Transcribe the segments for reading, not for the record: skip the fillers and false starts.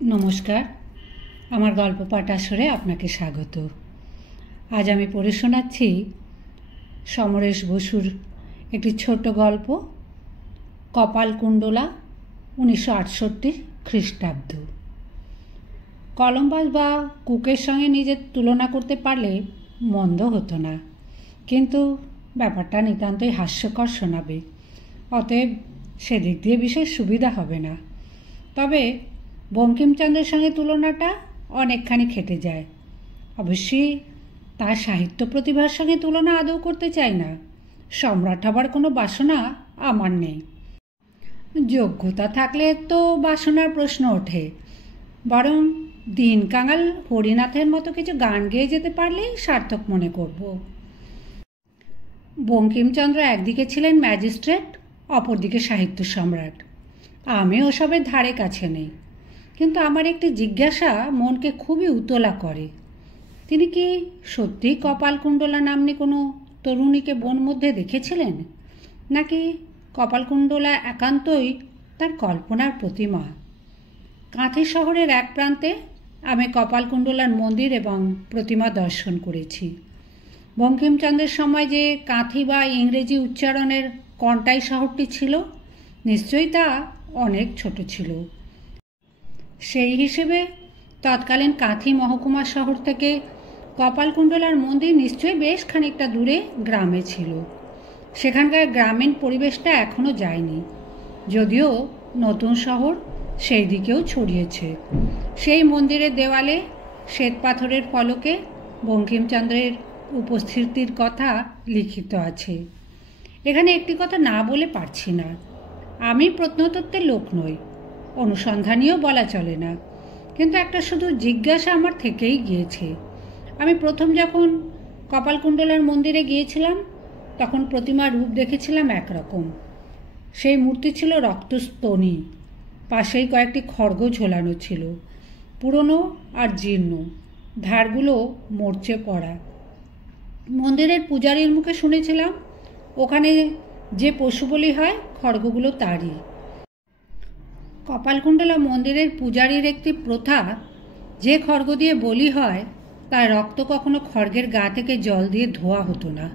নমস্কার, আমার গল্প পাঠ আসরে আপনাকে স্বাগত। আজ আমি পড়ে শোনাচ্ছি সমরেশ বসুর একটি ছোট গল্প, কপালকুণ্ডলা, 1968 খ্রিস্টাব্দ। কলম্বাস বা কুকের সঙ্গে নিজের তুলনা করতে পারলে মন্দ হতো না, কিন্তু ব্যাপারটা নিতান্তই হাস্যকর শোনাবে, অতএব সেদিক দিয়ে বিশেষ সুবিধা হবে না। তবে বঙ্কিমচন্দ্রের সঙ্গে তুলনাটা অনেকখানি খেটে যায়। অবশ্যই তার সাহিত্য প্রতিভার সঙ্গে তুলনা আদৌ করতে চাই না। সম্রাট হবার কোনো বাসনা আমার নেই। যোগ্যতা থাকলে তো বাসনার প্রশ্ন ওঠে, বরং দিন কাঙাল হরিনাথের মতো কিছু গান গেয়ে যেতে পারলেই সার্থক মনে করব। বঙ্কিমচন্দ্র একদিকে ছিলেন ম্যাজিস্ট্রেট, অপরদিকে সাহিত্য সম্রাট। আমি ওসবের ধারে কাছে নেই, কিন্তু আমার একটি জিজ্ঞাসা মনকে খুবই উতলা করে। তিনি কি সত্যিই কপালকুণ্ডলা নাম্নী কোনো তরুণীকে বন মধ্যে দেখেছিলেন, নাকি কপালকুণ্ডলা একান্তই তার কল্পনার প্রতিমা? কাঁথি শহরের এক প্রান্তে আমি কপালকুণ্ডলার মন্দির এবং প্রতিমা দর্শন করেছি। বঙ্কিমচন্দ্রের সময় যে কাঁথি বা ইংরেজি উচ্চারণের কন্টাই শহরটি ছিল, নিশ্চয়ই তা অনেক ছোট ছিল। সেই হিসেবে তৎকালীন কাঁথি মহকুমা শহর থেকে কপালকুণ্ডলার মন্দির নিশ্চয়ই বেশ খানিকটা দূরে গ্রামে ছিল। সেখানকার গ্রামীণ পরিবেশটা এখনও যায়নি, যদিও নতুন শহর সেই দিকেও ছড়িয়েছে। সেই মন্দিরের দেওয়ালে শ্বেতপাথরের ফলকে বঙ্কিমচন্দ্রের উপস্থিতির কথা লিখিত আছে। এখানে একটি কথা না বলে পারছি না। আমি প্রত্নতত্ত্বের লোক নই, অনুসন্ধানীও বলা চলে না, কিন্তু একটা শুধু জিজ্ঞাসা আমার থেকেই গিয়েছে। আমি প্রথম যখন কপালকুণ্ডলার মন্দিরে গিয়েছিলাম, তখন প্রতিমার রূপ দেখেছিলাম একরকম। সেই মূর্তি ছিল রক্তস্তনী, পাশেই কয়েকটি খড়গ ঝোলানো ছিল, পুরনো আর জীর্ণ, ধারগুলো মরচে পড়া। মন্দিরের পূজারীর মুখে শুনেছিলাম ওখানে যে পশু বলি হয়, খড়গগুলো তারই। কপালকুণ্ডলা মন্দিরের পূজারীর একটি প্রথা, যে খড়গ দিয়ে বলি হয় তার রক্ত কখনো খড়গের গা থেকে জল দিয়ে ধোয়া হতো না।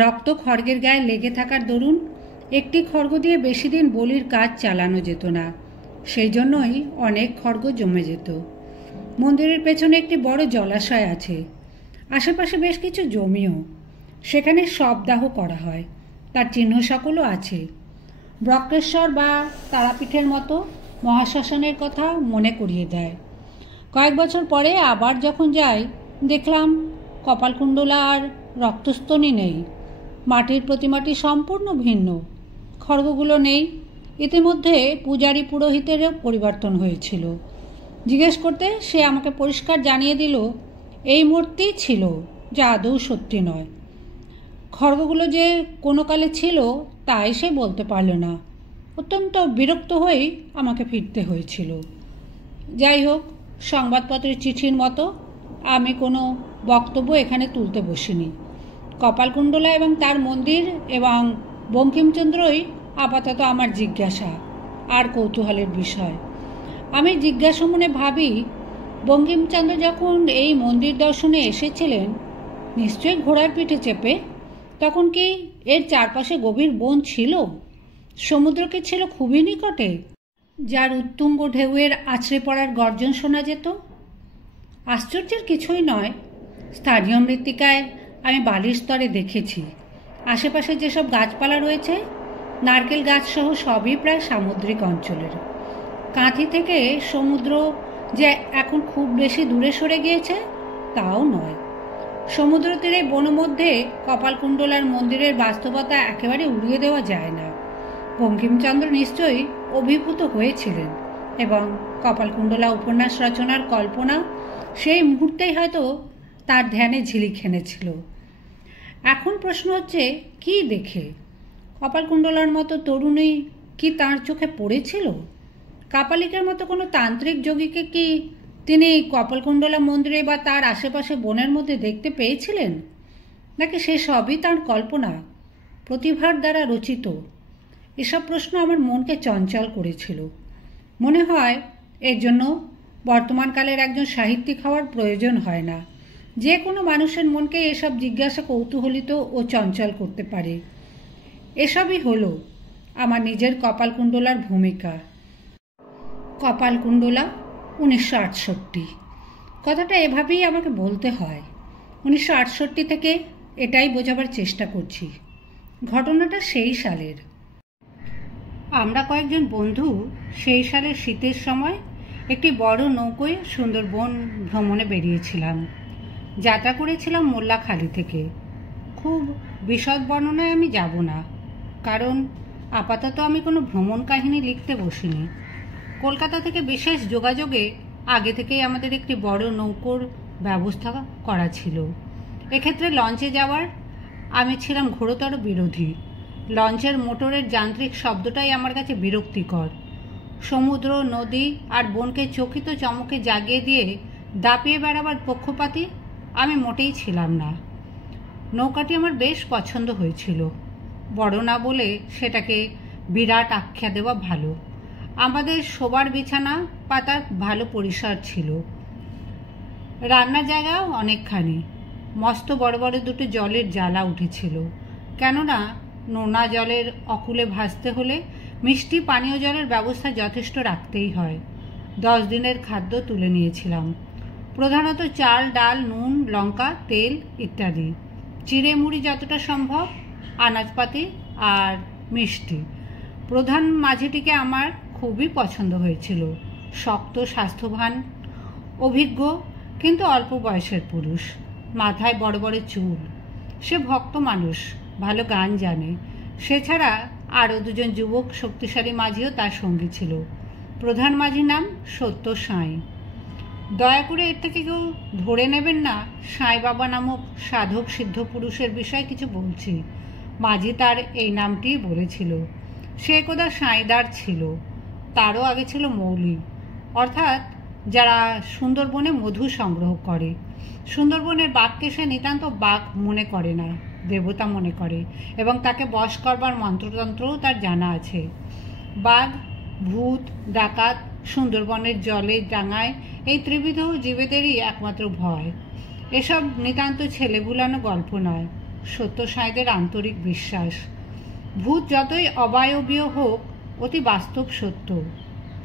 রক্ত খড়গের গায়ে লেগে থাকার দরুন একটি খড়গ দিয়ে বেশি দিন বলির কাজ চালানো যেত না, সেই জন্যই অনেক খড়গ জমে যেত। মন্দিরের পেছনে একটি বড় জলাশয় আছে, আশেপাশে বেশ কিছু জমিও। সেখানে শবদাহ করা হয়, তার চিহ্ন সকলও আছে। ব্রক্তেশ্বর বা তারাপীঠের মতো মহাশ্মশানের কথা মনে করিয়ে দেয়। কয়েক বছর পরে আবার যখন যাই, দেখলাম কপালকুণ্ডলা আর রক্তস্তনী নেই। মাটির প্রতিমাটি সম্পূর্ণ ভিন্ন, খড়গগুলো নেই। ইতিমধ্যে পূজারী পুরোহিতেরও পরিবর্তন হয়েছিল। জিজ্ঞেস করতে সে আমাকে পরিষ্কার জানিয়ে দিল এই মূর্তি ছিল, যা আদৌ সত্যি নয়। খড়গগুলো যে কোনো কালে ছিল তাই সে বলতে পারল না। অত্যন্ত বিরক্ত হয়েই আমাকে ফিরতে হয়েছিল। যাই হোক, সংবাদপত্রের চিঠির মতো আমি কোনো বক্তব্য এখানে তুলতে বসিনি। কপালকুণ্ডলা এবং তার মন্দির এবং বঙ্কিমচন্দ্রই আপাতত আমার জিজ্ঞাসা আর কৌতূহলের বিষয়। আমি জিজ্ঞাসা মনে ভাবি, বঙ্কিমচন্দ্র যখন এই মন্দির দর্শনে এসেছিলেন, নিশ্চয়ই ঘোড়ার পিঠে চেপে, তখন কি এর চারপাশে গভীর বন ছিল? সমুদ্র কি ছিল খুবই নিকটে, যার উত্তুঙ্গ ঢেউয়ের আছড়ে পড়ার গর্জন শোনা যেত? আশ্চর্যের কিছুই নয়, স্থানীয় মৃত্তিকায় আমি বালির স্তরে দেখেছি আশেপাশে যেসব গাছপালা রয়েছে, নারকেল গাছসহ সবই প্রায় সামুদ্রিক অঞ্চলের। কাঁথি থেকে সমুদ্র যে এখন খুব বেশি দূরে সরে গিয়েছে তাও নয়। সমুদ্র তীরে বনমধ্যে কপালকুণ্ডলার মন্দিরের বাস্তবতা একেবারে উড়িয়ে দেওয়া যায় না। বঙ্কিমচন্দ্র নিশ্চয়ই অভিভূত হয়েছিলেন এবং কপালকুণ্ডলা উপন্যাস রচনার কল্পনা সেই মুহূর্তেই হয়তো তার ধ্যানে ঝিলিক এনেছিল। এখন প্রশ্ন হচ্ছে, কি দেখে? কপালকুণ্ডলার মতো তরুণী কি তার চোখে পড়েছিল? কাপালিকের মতো কোনো তান্ত্রিক যোগীকে কি তিনি কপালকুণ্ডলা মন্দিরে বা তার আশেপাশে বনের মধ্যে দেখতে পেয়েছিলেন, নাকি সে সবই তার কল্পনা, প্রতিভার দ্বারা রচিত? এসব প্রশ্ন আমার মনকে চঞ্চল করেছিল। মনে হয় এর জন্য বর্তমানকালের একজন সাহিত্যিক হওয়ার প্রয়োজন হয় না, যে কোনো মানুষের মনকে এসব জিজ্ঞাসা কৌতূহলিত ও চঞ্চল করতে পারে। এসবই হলো আমার নিজের কপালকুণ্ডলার ভূমিকা। কপালকুণ্ডলা 1968। কথাটা এভাবেই আমাকে বলতে হয়। 1968 থেকে এটাই বোঝাবার চেষ্টা করছি। ঘটনাটা সেই সালের। আমরা কয়েকজন বন্ধু সেই সালের শীতের সময় একটি বড় নৌকোয় সুন্দরবন ভ্রমণে বেরিয়েছিলাম। যাত্রা করেছিলাম মোল্লাখালী থেকে। খুব বিশদ বর্ণনায় আমি যাব না, কারণ আপাতত আমি কোনো ভ্রমণ কাহিনী লিখতে বসিনি। কলকাতা থেকে বিশেষ যোগাযোগে আগে থেকেই আমাদের একটি বড় নৌকোর ব্যবস্থা করা ছিল। এক্ষেত্রে লঞ্চে যাওয়ার আমি ছিলাম ঘোরতর বিরোধী। লঞ্চের মোটরের যান্ত্রিক শব্দটাই আমার কাছে বিরক্তিকর। সমুদ্র, নদী আর বনকে চকিত চমকে জাগিয়ে দিয়ে দাপিয়ে বেড়াবার পক্ষপাতী আমি মোটেই ছিলাম না। নৌকাটি আমার বেশ পছন্দ হয়েছিল। বড় না বলে সেটাকে বিরাট আখ্যা দেওয়া ভালো। আমাদের শোবার বিছানা পাতার ভালো পরিসর ছিল। রান্নার জায়গাও অনেকখানি। মস্ত বড় বড় দুটো জলের জ্বালা উঠেছিল, কেননা নোনা জলের অকুলে ভাসতে হলে মিষ্টি পানীয় জলের ব্যবস্থা যথেষ্ট রাখতেই হয়। 10 দিনের খাদ্য তুলে নিয়েছিলাম, প্রধানত চাল, ডাল, নুন, লঙ্কা, তেল ইত্যাদি। চিড়ে মুড়ি যতটা সম্ভব, আনাজপাতি আর মিষ্টি। প্রধান মাঝিটিকে আমার খুবই পছন্দ হয়েছিল। শক্ত, স্বাস্থ্যবান, অভিজ্ঞ কিন্তু অল্প বয়সের পুরুষ। মাথায় বড় বড় চুল। সে ভক্ত মানুষ, ভালো গান জানে। সে ছাড়া আরও 2জন যুবক শক্তিশালী মাঝিও তার সঙ্গী ছিল। প্রধান মাঝির নাম সত্য সাঁই। দয়া করে এর থেকে কেউ ধরে নেবেন না সাঁই বাবা নামক সাধক সিদ্ধ পুরুষের বিষয়ে কিছু বলছি। মাঝি তার এই নামটিই বলেছিল। সে একদা সাঁইদার ছিল। তারও আগে ছিল মৌলি, অর্থাৎ যারা সুন্দরবনে মধু সংগ্রহ করে। সুন্দরবনের বাঘকে সে নিতান্ত বাঘ মনে করে না, দেবতা মনে করে, এবং তাকে বশ করবার মন্ত্রতন্ত্রও তার জানা আছে। বাঘ, ভূত, ডাকাত, সুন্দরবনের জলে ডাঙায় এই ত্রিবিধ জীবেদেরই একমাত্র ভয়। এসব নিতান্ত ছেলেভুলানো গল্প নয়, সত্য সাঁইদের আন্তরিক বিশ্বাস। ভূত যতই অবায়বীয় হোক, অতি বাস্তব সত্য।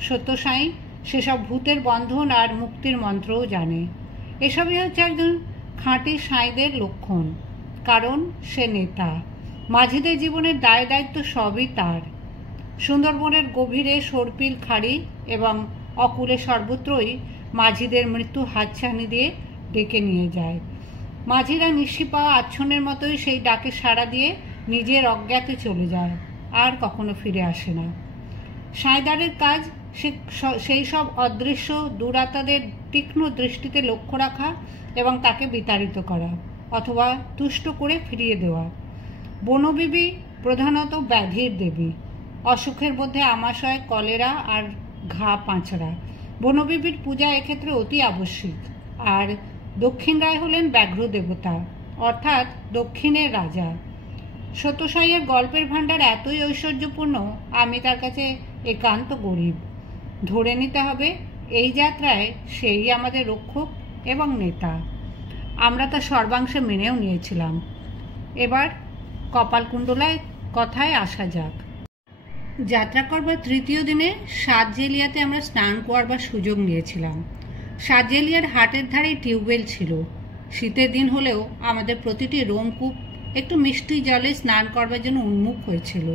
সত্য সাঁই সেসব ভূতের বন্ধন আর মুক্তির মন্ত্রও জানে। এসবই হচ্ছে একজন খাঁটি সাঁইদের লক্ষণ, কারণ সে নেতা। মাঝিদের জীবনের দায় দায়িত্ব সবই তার। সুন্দরবনের গভীরে সর্পিল খাড়ি এবং অকুলে সর্বত্রই মাঝিদের মৃত্যু হাতছানি দিয়ে ডেকে নিয়ে যায়। মাঝিরা নিশি পাওয়া আচ্ছন্নের মতোই সেই ডাকে সাড়া দিয়ে নিজের অজ্ঞাতে চলে যায়, আর কখনো ফিরে আসে না। সাঁইদারের কাজ সেই সব অদৃশ্য দুরাত্মাদের তীক্ষ্ণ দৃষ্টিতে লক্ষ্য রাখা এবং তাকে বিতাড়িত করা অথবা তুষ্ট করে ফিরিয়ে দেওয়া। বনবিবি প্রধানত ব্যাধির দেবী। অসুখের মধ্যে আমাশয়, কলেরা আর ঘা পাঁচড়া। বনবিবির পূজা এক্ষেত্রে অতি আবশ্যিক। আর দক্ষিণ রায় হলেন ব্যাঘ্র দেবতা, অর্থাৎ দক্ষিণের রাজা। সত্য সাঁইয়ের গল্পের ভাণ্ডার এতই ঐশ্বর্যপূর্ণ, আমি তার কাছে একান্ত গরিব। ধরে নিতে হবে এই যাত্রায় সেই আমাদের রক্ষক এবং নেতা। আমরা তা সর্বাংশে মেনেও নিয়েছিলাম। এবার কপালকুণ্ডলায় কথায় আসা যাক। যাত্রা করবার 3য় দিনে সাতজেলিয়াতে আমরা স্নান করবার সুযোগ নিয়েছিলাম। সাতজেলিয়ার হাটের ধারেই টিউবওয়েল ছিল। শীতের দিন হলেও আমাদের প্রতিটি রোমকূপ একটু মিষ্টি জলে স্নান করবার জন্য উন্মুখ হয়েছিল।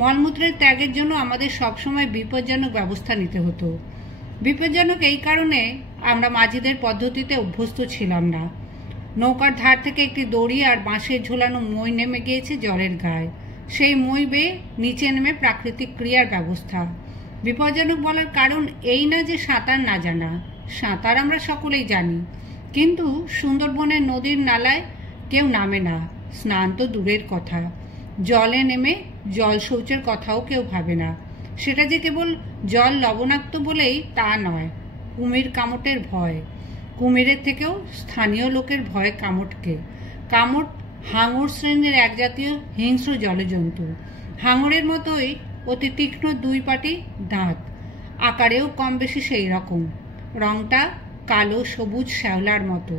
মলমূত্রের ত্যাগের জন্য আমাদের সবসময় বিপজ্জনক ব্যবস্থা নিতে হতো। বিপজ্জনক এই কারণে আমরা মাঝিদের পদ্ধতিতে অভ্যস্ত ছিলাম না। নৌকার ধার থেকে একটি দড়ি আর বাঁশের ঝোলানো মই নেমে গিয়েছে জলের গায়ে। সেই মই বেয়ে নিচে নেমে প্রাকৃতিক ক্রিয়ার ব্যবস্থা। বিপজ্জনক বলার কারণ এই না যে সাঁতার না জানা। সাঁতার আমরা সকলেই জানি, কিন্তু সুন্দরবনের নদীর নালায় কেউ নামে না, স্নান তো দূরের কথা। জলে নেমে জল শৌচের কথাও কেউ ভাবে না। সেটা যে কেবল জল লবণাক্ত বলেই তা নয়। কুমির কামটের ভয়। কুমিরের থেকেও স্থানীয় লোকের ভয় কামটকে। কামট হাঙর শ্রেণীর এক জাতীয় হিংস্র জলজন্তু। হাঙরের মতোই অতি তীক্ষ্ণ 2 পাটি দাঁত, আকারেও কম বেশি সেই রকম। রংটা কালো সবুজ শ্যাওলার মতো,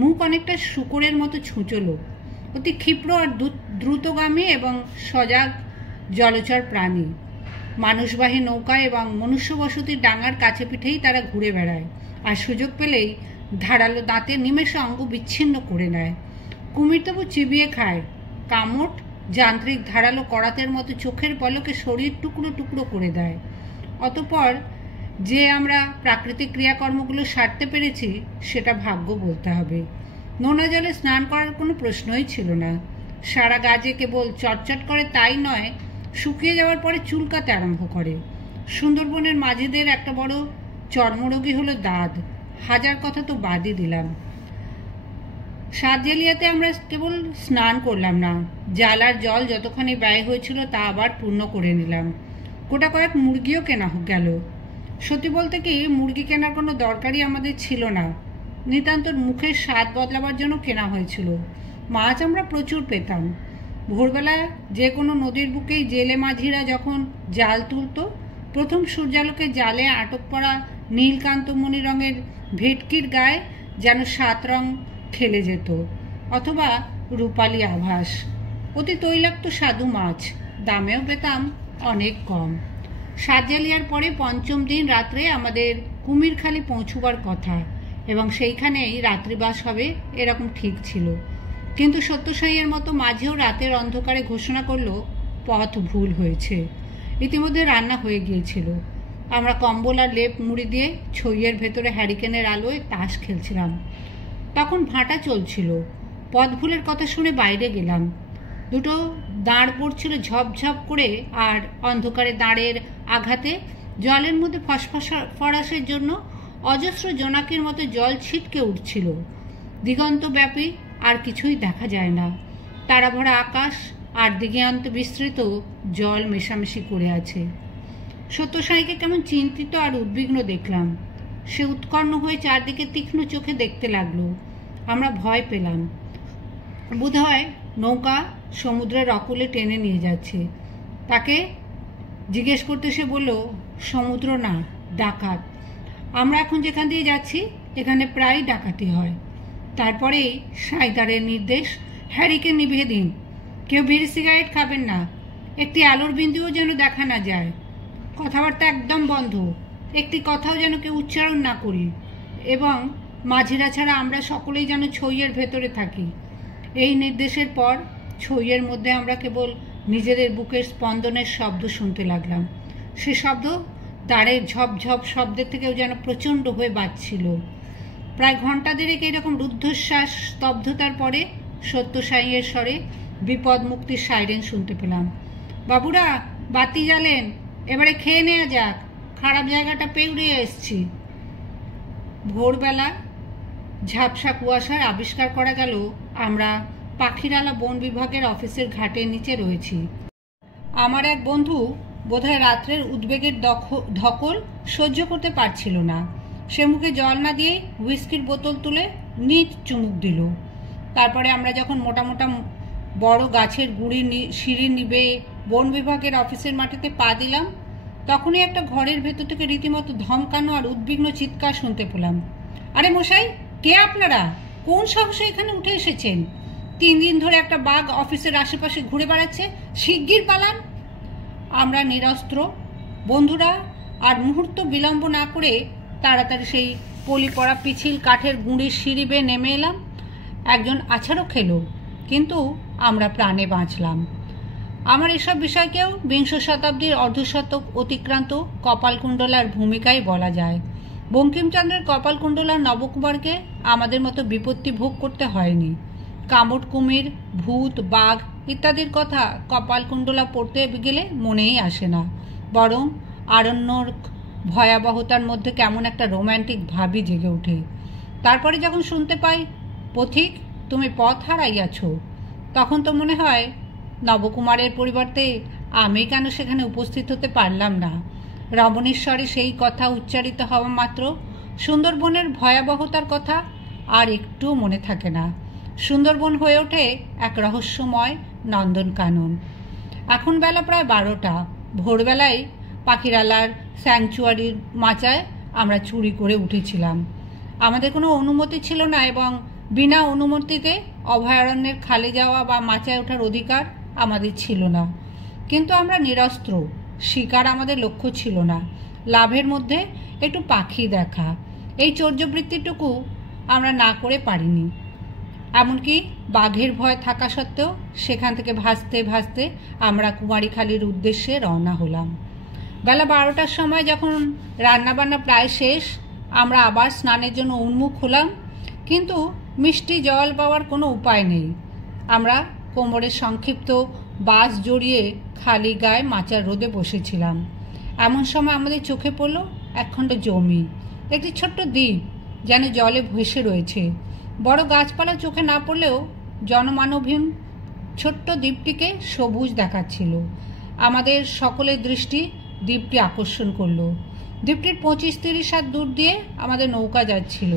মুখ অনেকটা শূকরের মতো ছুঁচলো। অতি ক্ষিপ্র আর দ্রুতগামী এবং সজাগ জলচর প্রাণী। মানুষবাহী নৌকা এবং মনুষ্যবসতির ডাঙার কাছে পিঠেই তারা ঘুরে বেড়ায়, আর সুযোগ পেলেই ধারালো দাঁতে নিমেষে অঙ্গ বিচ্ছিন্ন করে নেয়। কুমির তবু চিবিয়ে খায়, কামড় যান্ত্রিক ধারালো করাতের মতো চোখের পলকে শরীর টুকরো টুকরো করে দেয়। অতঃপর যে আমরা প্রাকৃতিক ক্রিয়াকর্মগুলো সারতে পেরেছি সেটা ভাগ্য বলতে হবে। নোনা জলে স্নান করার কোনো প্রশ্নই ছিল না। সারা গা যে কেবল চটচট করে তাই নয়, শুকিয়ে যাওয়ার পরে চুলকাতে আরম্ভ করে। সুন্দরবনের মাঝিদের একটা বড় চর্মরোগী হলো দাঁত। হাজার কথা তো বাদই দিলাম। সাতজেলিয়াতে আমরা কেবল স্নান করলাম না, জালার জল যতখানি ব্যয় হয়েছিল তা আবার পূর্ণ করে নিলাম। গোটা কয়েক মুরগিও কেনা গেল। সত্যি বলতে কি, মুরগি কেনার কোনো দরকারই আমাদের ছিল না। নিতান্ত মুখের স্বাদ বদলাবার জন্য কেনা হয়েছিল। মাছ আমরা প্রচুর পেতাম। ভোরবেলায় যে কোনো নদীর বুকেই জেলে মাঝিরা যখন জাল তুলত, প্রথম সূর্যালোকে জালে আটক পড়া নীলকান্তমণি রঙের ভেটকির গায়ে যেন 7 রং খেলে যেত, অথবা রূপালী আভাস। অতি তৈলাক্ত স্বাদু মাছ, দামেও পেতাম অনেক কম। সাতজালিয়ার পরে পঞ্চম দিন রাত্রে আমাদের কুমিরখালি পৌঁছবার কথা, এবং সেইখানেই রাত্রিবাস হবে এরকম ঠিক ছিল। কিন্তু সত্যসাইয়ের মতো মাঝেও রাতের অন্ধকারে ঘোষণা করলো পথ ভুল হয়েছে। ইতিমধ্যে রান্না হয়ে গিয়েছিল। আমরা কম্বল আর লেপ মুড়ি দিয়ে ছইয়ের ভেতরে হ্যারিকেনের আলোয় তাস খেলছিলাম। তখন ভাটা চলছিল। পথ ভুলের কথা শুনে বাইরে গেলাম। দুটো দাঁড় পড়ছিল ঝপঝপ করে, আর অন্ধকারে দাঁড়ের আঘাতে জলের মধ্যে ফসফরাসের জন্য অজস্র জোনাকির মতো জল ছিটকে উঠছিল। দিগন্তব্যাপী আর কিছুই দেখা যায় না। তারাভরা আকাশ আর দিগন্তে বিস্তৃত জল মেশামেশি করে আছে। সত্যসাইকে কেমন চিন্তিত আর উদ্বিগ্ন দেখলাম। সে উৎকণ্ঠ হয়ে চারদিকে তীক্ষ্ণ চোখে দেখতে লাগলো। আমরা ভয় পেলাম। বোধহয় নৌকা সমুদ্রের অকুলে টেনে নিয়ে যাচ্ছে। তাকে জিজ্ঞেস করতে সে বলল, সমুদ্র না, ডাকাত। আমরা এখন যেখান দিয়ে যাচ্ছি এখানে প্রায় ডাকাতি হয়। তারপরেই সাঁইদারের নির্দেশ, হ্যারিকেন নিভিয়ে দিন। কেউ বিড়ি সিগারেট খাবেন না। একটি আলোর বিন্দুও যেন দেখা না যায়। কথাবার্তা একদম বন্ধ। একটি কথাও যেন কেউ উচ্চারণ না করি, এবং মাঝিরা ছাড়া আমরা সকলেই যেন ছইয়ের ভেতরে থাকি। এই নির্দেশের পর ছইয়ের মধ্যে আমরা কেবল নিজেদের বুকের স্পন্দনের শব্দ শুনতে লাগলাম। সে শব্দ দাঁড়ের ঝপঝপ শব্দের থেকেও যেন প্রচণ্ড হয়ে বাজছিল। প্রায় ঘণ্টা দেড়েক এইরকম রুদ্ধশ্বাস স্তব্ধতার পরে সত্যসাইয়ের স্বরে বিপদ মুক্তির সাইরেন শুনতে পেলাম। বাবুরা, বাতি জ্বালেন, এবারে খেয়ে নেওয়া যাক, খারাপ জায়গাটা পেরিয়ে এসছি। ভোরবেলা ঝাপসা কুয়াশার আবিষ্কার করা গেল আমরা পাখিরালা বন বিভাগের অফিসের ঘাটের নিচে রয়েছি। আমার এক বন্ধু বোধহয় রাত্রের উদ্বেগের ধকল সহ্য করতে পারছিল না। সে মুখে জল না দিয়ে হুইস্কির বোতল তুলে নিট চুমুক দিল। তারপরে আমরা যখন মোটা মোটা বড় গাছের গুঁড়ির সিঁড়ির নিবে বন বিভাগের অফিসের মাটিতে পা দিলাম, তখনই একটা ঘরের ভেতর থেকে রীতিমতো ধমকানো আর উদ্বিগ্ন চিৎকার শুনতে পেলাম। আরে মশাই, কে আপনারা? কোন সাহসে এখানে উঠে এসেছেন? 3 দিন ধরে একটা বাঘ অফিসের আশেপাশে ঘুরে বেড়াচ্ছে, শিগগির পালান। আমরা নিরস্ত্র বন্ধুরা আর মুহূর্ত বিলম্ব না করে তাড়াতাড়ি সেই পলি পড়া পিছিল কাঠের গুঁড়ির সিঁড়ি বেয়ে নেমে এলাম। একজন আছাড়ও খেলো, কিন্তু আমরা প্রাণে বাঁচলাম। আমার এসব বিষয়কেও বিংশ শতাব্দীর অর্ধশতক অতিক্রান্ত কপালকুণ্ডলার ভূমিকাই বলা যায়। বঙ্কিমচন্দ্রের কপালকুণ্ডলার নবকুমারকে আমাদের মতো বিপত্তি ভোগ করতে হয়নি। কামট, কুমির, ভূত, বাঘ ইত্যাদির কথা কপালকুণ্ডলা পড়তে গেলে মনেই আসে না, বরং আরণ্যর ভয়াবহতার মধ্যে কেমন একটা রোম্যান্টিক ভাবই জেগে ওঠে। তারপরে যখন শুনতে পাই, পথিক তুমি পথ হারাইয়াছ, তখন তো মনে হয় নবকুমারের পরিবর্তে আমি কেন সেখানে উপস্থিত হতে পারলাম না। রমণীশ্বরে সেই কথা উচ্চারিত হওয়া মাত্র সুন্দরবনের ভয়াবহতার কথা আর একটুও মনে থাকে না। সুন্দরবন হয়ে ওঠে এক রহস্যময় নন্দনকানন। এখন বেলা প্রায় 12টা। ভোরবেলায় পাখিরালার স্যাংচুয়ারির মাচায় আমরা চুরি করে উঠেছিলাম। আমাদের কোনো অনুমতি ছিল না এবং বিনা অনুমতিতে অভয়ারণ্যের খালে যাওয়া বা মাচায় ওঠার অধিকার আমাদের ছিল না। কিন্তু আমরা নিরস্ত্র, শিকার আমাদের লক্ষ্য ছিল না। লাভের মধ্যে একটু পাখি দেখা, এই চর্যবৃত্তিটুকু আমরা না করে পারিনি। এমনকি বাঘের ভয় থাকা সত্ত্বেও সেখান থেকে ভাসতে ভাসতে আমরা কুমারীখালির উদ্দেশ্যে রওনা হলাম। বেলা 12টার সময় যখন রান্নাবান্না প্রায় শেষ, আমরা আবার স্নানের জন্য উন্মুখ হলাম, কিন্তু মিষ্টি জল পাওয়ার কোনো উপায় নেই। আমরা কোমরের সংক্ষিপ্ত বাস জড়িয়ে খালি গায়ে মাচার রোদে বসেছিলাম। এমন সময় আমাদের চোখে পড়ল একখণ্ড জমি, একটি ছোট্ট দ্বীপ যেন জলে ভেসে রয়েছে। বড় গাছপালা চোখে না পড়লেও জনমানবহীন ছোট্ট দ্বীপটিকে সবুজ দেখাচ্ছিল। আমাদের সকলের দৃষ্টি দ্বীপটি আকর্ষণ করলো। দ্বীপটির 25-30 হাত দূর দিয়ে আমাদের নৌকা যাচ্ছিল।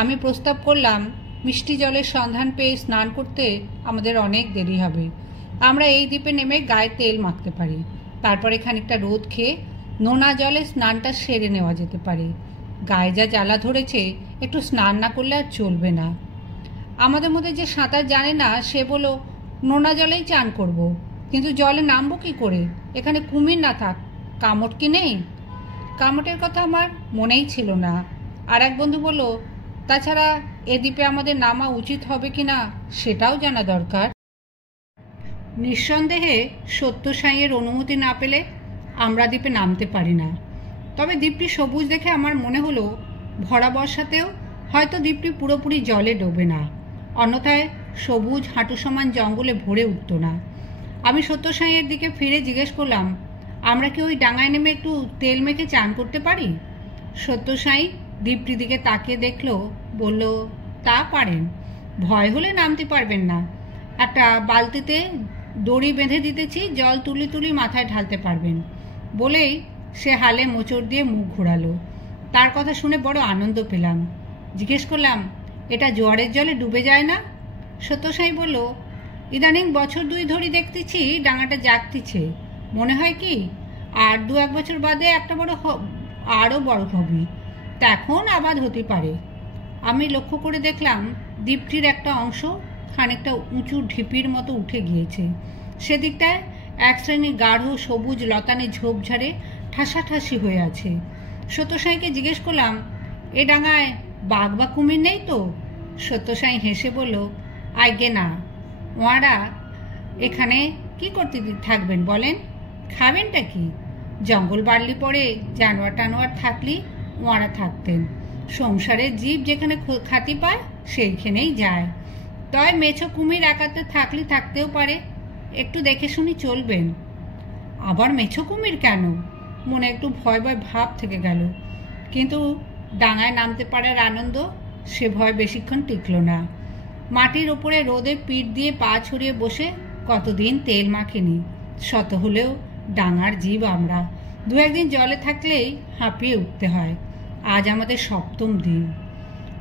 আমি প্রস্তাব করলাম, মিষ্টি জলের সন্ধান পেয়ে স্নান করতে আমাদের অনেক দেরি হবে। আমরা এই দ্বীপে নেমে গায়ে তেল মাখতে পারি, তারপরে খানিকটা রোদ খেয়ে নোনা জলে স্নানটা সেরে নেওয়া যেতে পারে। গায়ে যা জ্বালা ধরেছে, একটু স্নান না করলে আর চলবে না। আমাদের মধ্যে যে সাঁতার জানে না সে বলল, নোনা জলেই চান করব, কিন্তু জলে নামবো কী করে? এখানে কুমির না থাক, কামট কি নেই? কামটের কথা আমার মনেই ছিল না। আর এক বন্ধু বলল, তাছাড়া এ দ্বীপে আমাদের নামা উচিত হবে কি না সেটাও জানা দরকার। নিঃসন্দেহে সত্য সাঁইয়ের অনুমতি না পেলে আমরা দ্বীপে নামতে পারি না। তবে দ্বীপটি সবুজ দেখে আমার মনে হলো ভরা বর্ষাতেও হয়তো দ্বীপটি পুরোপুরি জলে ডোবে না, অন্যথায় সবুজ হাঁটু সমান জঙ্গলে ভরে উঠত না। আমি সত্য সাঁইয়ের দিকে ফিরে জিজ্ঞেস করলাম, আমরা কি ওই ডাঙায় নেমে একটু তেল মেখে চান করতে পারি? সত্য সাঁই দ্বীপটির দিকে তাকিয়ে দেখলো, বলল, তা পারেন, ভয় হলে নামতে পারবেন না। একটা বালতিতে দড়ি বেঁধে দিতেছি, জল তুলি তুলি মাথায় ঢালতে পারবেন। বলেই সে হালে মোচড় দিয়ে মুখ ঘোরালো। তার কথা শুনে বড় আনন্দ পেলাম। জিজ্ঞেস করলাম, এটা জোয়ারের জলে ডুবে যায় না? সত্য সাঁই বলল, ইদানিং বছর 2 ধরে দেখতেছি ডাঙাটা জাগতিছে। মনে হয় কি আর 2-1 বছর বাদে একটা আরও বড় হবে, তখন আবাদ হতে পারে। আমি লক্ষ্য করে দেখলাম দ্বীপটির একটা অংশ খানিকটা উঁচু ঢিপির মতো উঠে গিয়েছে। সেদিকটায় এক শ্রেণীর গাঢ় সবুজ লতানে ঝোপঝাড়ে ঠাসাঠাসি হয়ে আছে। সত্য সাঁইকে জিজ্ঞেস করলাম, এ ডাঙায় বাঘ বা কুমির নেই তো? সত্য সাঁই হেসে বলল, আজ্ঞে না, ওঁরা এখানে কি করতে থাকবেন বলেন? খাবেনটা কি? জঙ্গল বাড়লি পরে জানোয়ার টানোয়ার থাকলি ওঁরা থাকতেন। সংসারের জীব যেখানে খাতি পায় সেইখানেই যায়। তয় মেছো কুমির একাতে থাকলে থাকতেও পারে, একটু দেখে শুনি চলবেন। আবার মেছো কুমির কেন? মনে একটু ভয় ভয় ভাব থেকে গেল, কিন্তু ডাঙায় নামতে পারার আনন্দ সে ভয় বেশিক্ষণ টিকল না। মাটির ওপরে রোদে পিঠ দিয়ে পা ছড়িয়ে বসে কতদিন তেল মাখিনি। শত হলেও ডাঙার জীব আমরা, 2-1 দিন জলে থাকলেই হাঁপিয়ে উঠতে হয়। আজ আমাদের 7ম দিন।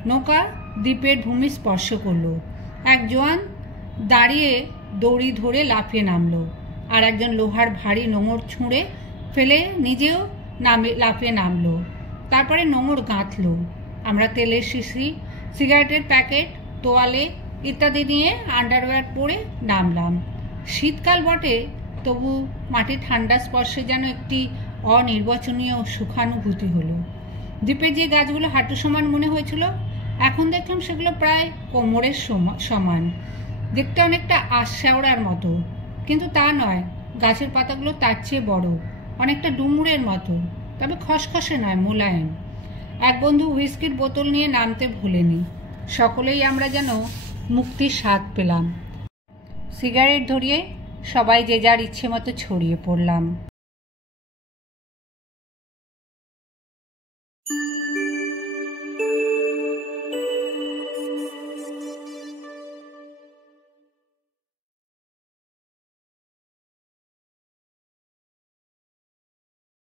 নৌকা দ্বীপের ভূমি স্পর্শ করল। এক জোয়ান দাঁড়িয়ে দড়ি ধরে লাফিয়ে নামলো, আর একজন লোহার ভারী নোঙর ছুঁড়ে ফেলে নিজেও লাফিয়ে নামলো। তারপরে নোঙর গাঁথল। আমরা তেলের শিশি, সিগারেটের প্যাকেট, তোয়ালে ইত্যাদি নিয়ে আন্ডারওয়্যার পরে নামলাম। শীতকাল বটে, তবু মাটির ঠান্ডা স্পর্শে যেন একটি অনির্বচনীয় সুখানুভূতি হলো। দ্বীপের যে গাছগুলো হাঁটু সমান মনে হয়েছিল, এখন দেখলাম সেগুলো প্রায় কোমরের সমান। দেখতে অনেকটা আশাওড়ার মতো, কিন্তু তা নয়। গাছের পাতাগুলো তার চেয়ে বড়, অনেকটা ডুমুরের মতো, তবে খসখসে নয়, মোলায়েম। এক বন্ধু হুইস্কির বোতল নিয়ে নামতে ভুলেনি। সকলেই আমরা যেন মুক্তির স্বাদ পেলাম। সিগারেট ধরিয়ে সবাই যে যার ইচ্ছে মতো ছড়িয়ে পড়লাম।